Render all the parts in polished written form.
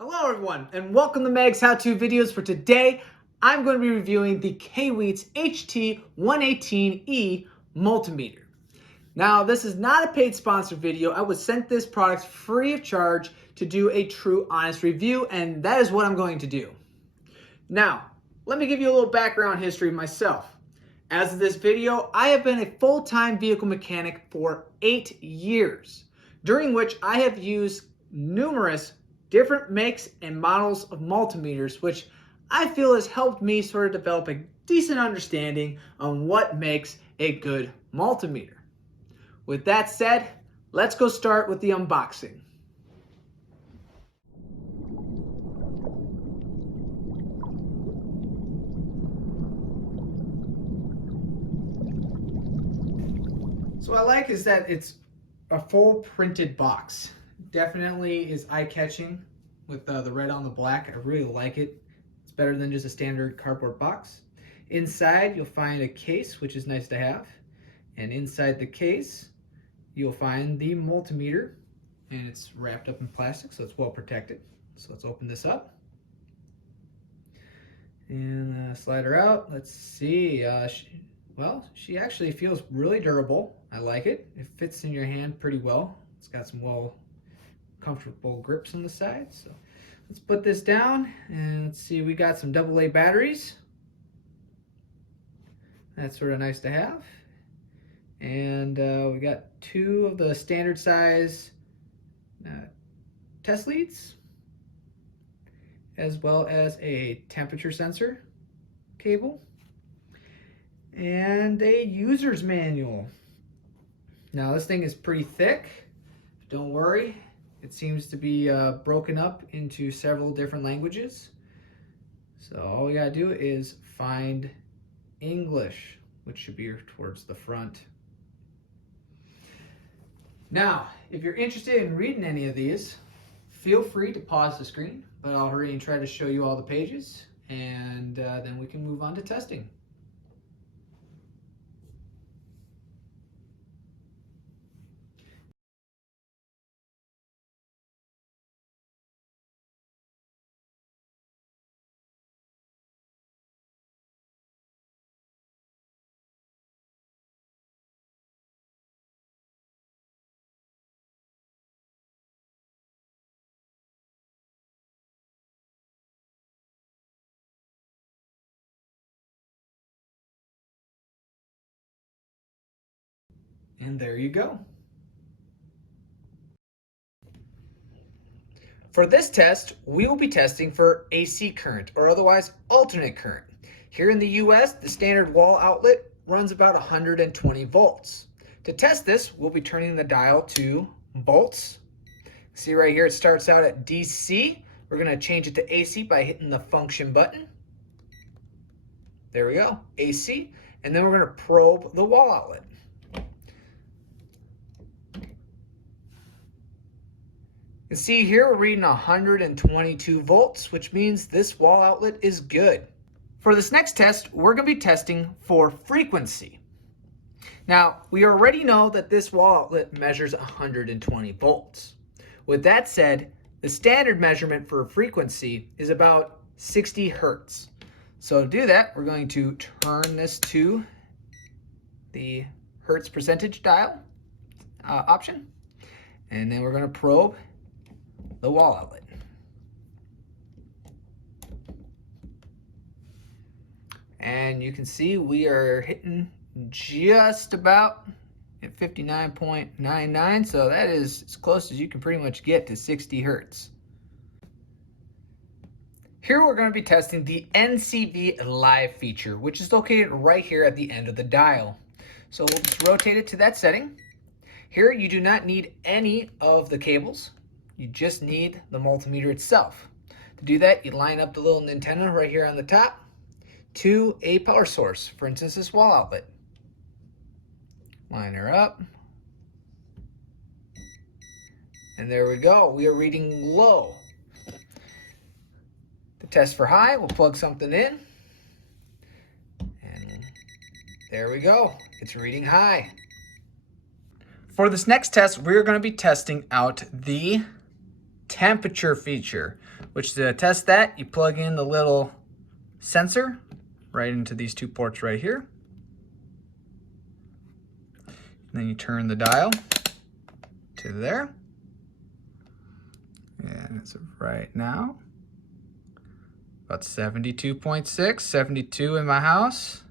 Hello everyone, and welcome to Meg's how-to videos. For today, I'm going to be reviewing the Kaiweets HT118E Multimeter. Now, this is not a paid sponsored video. I was sent this product free of charge to do a true, honest review, and that is what I'm going to do. Now, let me give you a little background history of myself. As of this video, I have been a full-time vehicle mechanic for 8 years, during which I have used numerous different makes and models of multimeters, which I feel has helped me sort of develop a decent understanding on what makes a good multimeter. With that said, let's go start with the unboxing. So what I like is that it's a full printed box. Definitely is eye-catching with the red on the black. I really like it. It's better than just a standard cardboard box. Inside you'll find a case, which is nice to have. And inside the case you'll find the multimeter, and it's wrapped up in plastic, so it's well protected. So let's open this up and slide her out. Let's see. She actually feels really durable. I like it. It fits in your hand pretty well. It's got some comfortable grips on the side. So let's put this down and let's see. We got some AA batteries. That's sort of nice to have. And we got 2 of the standard size test leads, as well as a temperature sensor cable and a user's manual. Now this thing is pretty thick. Don't worry, it seems to be broken up into several different languages. So all we gotta do is find English, which should be towards the front. Now, if you're interested in reading any of these, feel free to pause the screen, but I'll hurry and try to show you all the pages, and then we can move on to testing. And there you go. For this test, we will be testing for AC current, or otherwise alternate current. Here in the US, the standard wall outlet runs about 120 volts. To test this, we'll be turning the dial to volts. See right here, it starts out at DC. We're going to change it to AC by hitting the function button. There we go, AC. And then we're going to probe the wall outlet. You can see here we're reading 122 volts, which means this wall outlet is good. For this next test, we're going to be testing for frequency. Now, we already know that this wall outlet measures 120 volts. With that said, the standard measurement for frequency is about 60 hertz. So to do that, we're going to turn this to the hertz percentage dial option, and then we're going to probe the wall outlet. And you can see we are hitting just about at 59.99, so that is as close as you can pretty much get to 60 hertz. Here we're going to be testing the NCV Live feature, which is located right here at the end of the dial. So we'll just rotate it to that setting. Here you do not need any of the cables. You just need the multimeter itself. To do that, you line up the little antenna right here on the top to a power source, for instance, this wall outlet. Line her up. And there we go. We are reading low. To test for high, we'll plug something in. And there we go. It's reading high. For this next test, we're going to be testing out the temperature feature, which to test that, you plug in the little sensor right into these two ports right here. And then you turn the dial to there. And as of right now, about 72.6, 72 in my house.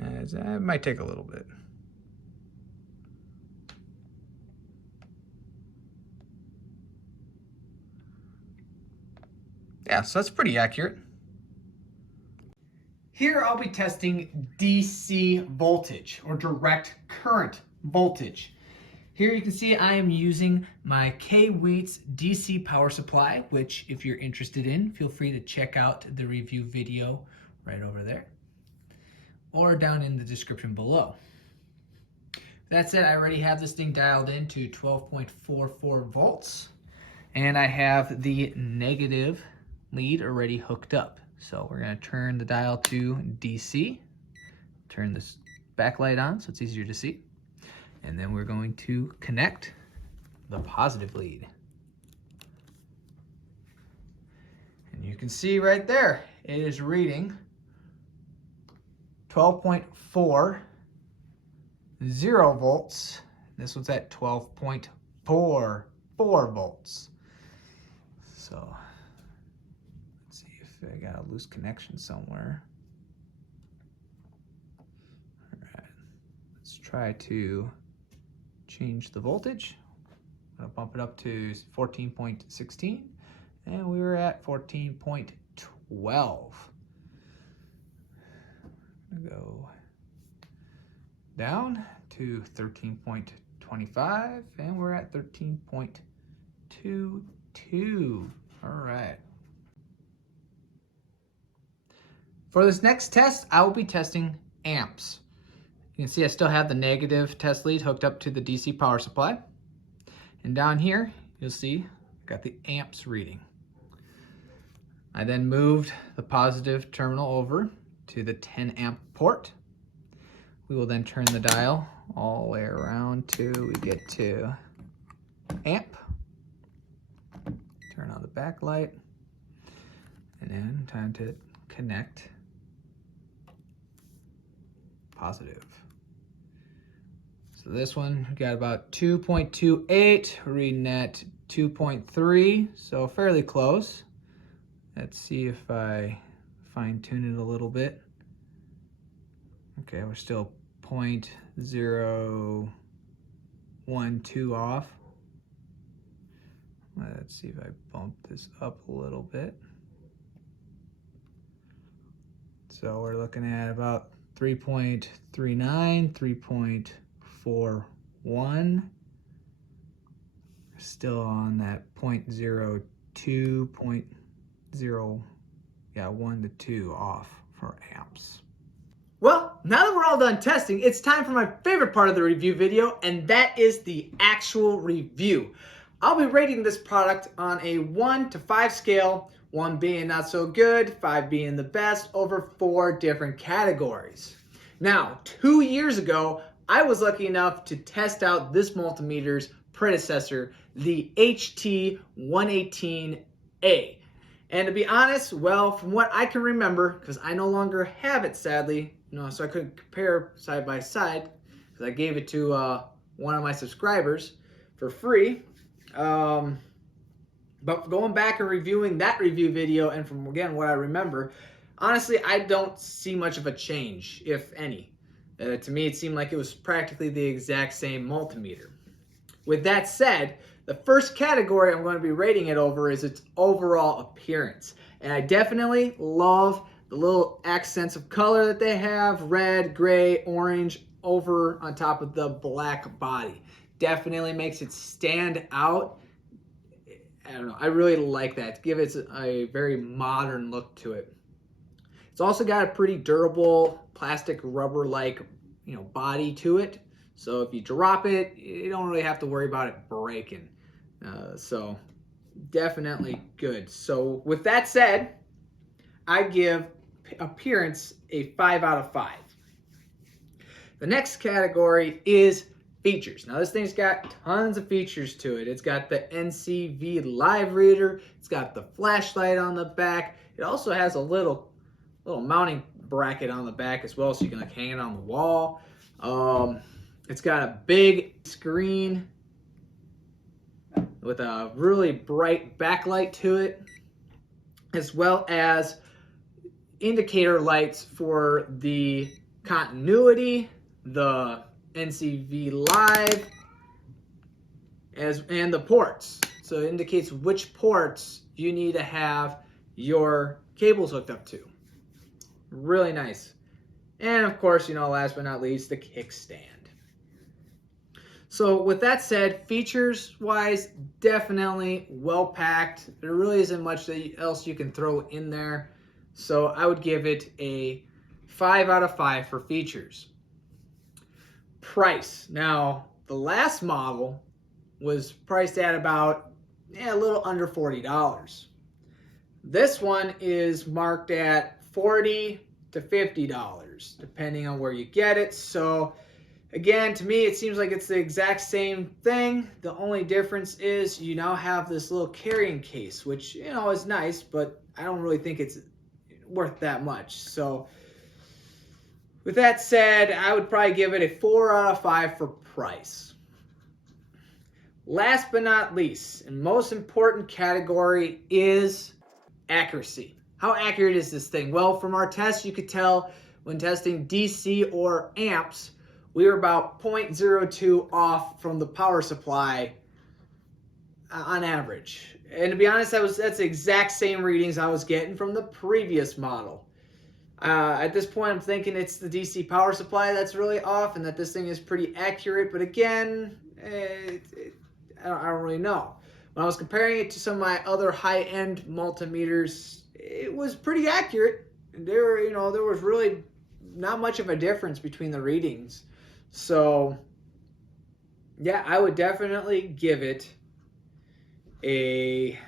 It might take a little bit. Yeah, so that's pretty accurate. Here I'll be testing DC voltage, or direct current voltage. Here you can see I am using my Kaiweets DC power supply, which if you're interested in, feel free to check out the review video right over there, or down in the description below. That said, I already have this thing dialed in to 12.44 volts, and I have the negative lead already hooked up. So we're going to turn the dial to DC, turn this backlight on so it's easier to see, and then we're going to connect the positive lead. And you can see right there, it is reading 12.40 volts. This one's at 12.44 volts. So let's see if I got a loose connection somewhere. All right, let's try to change the voltage. I'm gonna bump it up to 14.16, and we were at 14.12. Go down to 13.25, and we're at 13.22. All right. For this next test, I will be testing amps. You can see I still have the negative test lead hooked up to the DC power supply. And down here, you'll see I've got the amps reading. I then moved the positive terminal over to the 10 amp port. We will then turn the dial all the way around till we get to amp. Turn on the backlight, and then time to connect positive. So this one, we got about 2.28, reading at 2.3, so fairly close. Let's see if I fine tune it a little bit. Okay, we're still 0.012 off. Let's see if I bump this up a little bit. So we're looking at about 3.39, 3.41. Still on that 0.02, 1 to 2 off for amps. Well, now that we're all done testing, it's time for my favorite part of the review video, and that is the actual review. I'll be rating this product on a 1 to 5 scale, 1 being not so good, 5 being the best, over 4 different categories. Now, 2 years ago, I was lucky enough to test out this multimeter's predecessor, the HT118A. And to be honest, well, from what I can remember, because I no longer have it sadly, so I couldn't compare side by side, because I gave it to one of my subscribers for free. But going back and reviewing that review video, and from again what I remember, honestly, I don't see much of a change, if any. To me, it seemed like it was practically the exact same multimeter. With that said, the first category I'm going to be rating it over is its overall appearance. And I definitely love the little accents of color that they have, red, gray, orange, over on top of the black body. Definitely makes it stand out. I don't know, I really like that. Give it a very modern look to it. It's also got a pretty durable plastic rubber-like, body to it. So if you drop it, you don't really have to worry about it breaking. So definitely good. So with that said, I give appearance a 5 out of 5. The next category is Features. Now this thing's got tons of features to it. It's got the NCV live reader. It's got the flashlight on the back. It also has a little mounting bracket on the back as well, so you can like hang it on the wall. It's got a big screen with a really bright backlight to it, as well as indicator lights for the continuity, the NCV live, and the ports. So it indicates which ports you need to have your cables hooked up to. Really nice. And of course, last but not least, the kickstand. So with that said, features wise, definitely well packed. There really isn't much else you can throw in there. So I would give it a 5 out of 5 for features. Price. Now, the last model was priced at about a little under $40. This one is marked at $40 to $50, depending on where you get it. So again, to me, it seems like it's the exact same thing. The only difference is you now have this little carrying case, which, is nice, but I don't really think it's worth that much. So with that said, I would probably give it a 4 out of 5 for price. Last but not least, and most important category is accuracy. How accurate is this thing? Well, from our tests, you could tell when testing DC or amps, we were about 0.02 off from the power supply on average. And to be honest, that's the exact same readings I was getting from the previous model. At this point, I'm thinking it's the DC power supply that's really off and that this thing is pretty accurate. But again, I don't really know. When I was comparing it to some of my other high-end multimeters, it was pretty accurate. There was really not much of a difference between the readings. So, yeah, I would definitely give it a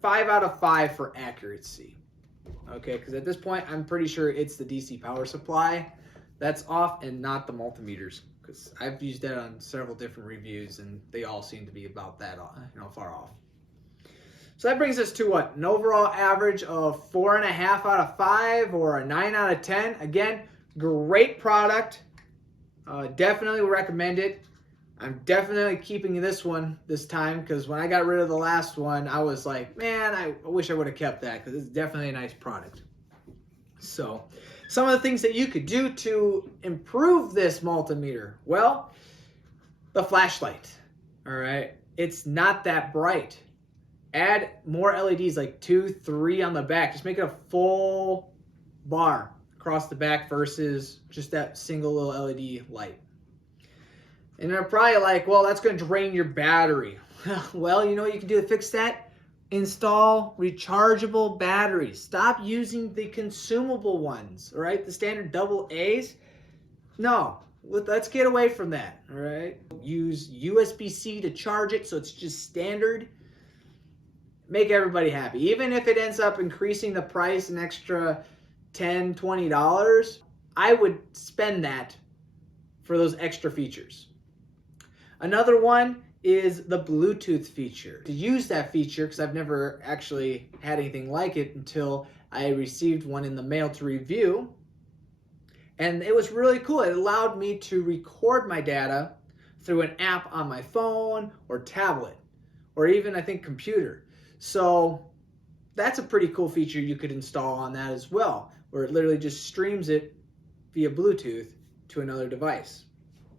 5 out of 5 for accuracy. Okay, because at this point, I'm pretty sure it's the DC power supply that's off and not the multimeters, because I've used that on several different reviews and they all seem to be about that, far off. So that brings us to what? An overall average of 4.5 out of 5 or a 9 out of 10. Again, great product. Definitely recommend it. I'm definitely keeping this one this time, because when I got rid of the last one, I was like, man, I wish I would have kept that, because it's definitely a nice product. So some of the things that you could do to improve this multimeter, well, the flashlight. All right, it's not that bright. Add more LEDs, like 2, 3 on the back. Just make it a full bar across the back versus just that single little LED light. And they're probably like, well, that's going to drain your battery. Well, you know what you can do to fix that? Install rechargeable batteries. Stop using the consumable ones, all right? The standard AA. No, let's get away from that, all right? Use USB-C to charge it, so it's just standard. Make everybody happy. Even if it ends up increasing the price an extra $10, $20, I would spend that for those extra features. Another one is the Bluetooth feature. To use that feature, because I've never actually had anything like it until I received one in the mail to review, and it was really cool. It allowed me to record my data through an app on my phone or tablet, or even, I think, computer. So that's a pretty cool feature you could install on that as well, where it literally just streams it via Bluetooth to another device.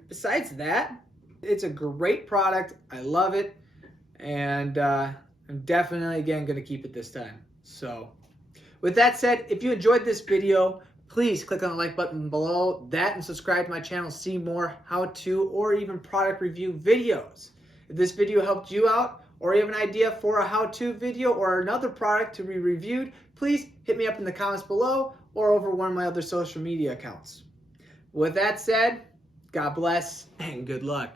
Besides that, it's a great product. I love it. And I'm definitely, again, going to keep it this time. So with that said, if you enjoyed this video, please click on the like button below that and subscribe to my channel to see more how-to or even product review videos. If this video helped you out, or you have an idea for a how-to video or another product to be reviewed, please hit me up in the comments below or over one of my other social media accounts. With that said, God bless and good luck.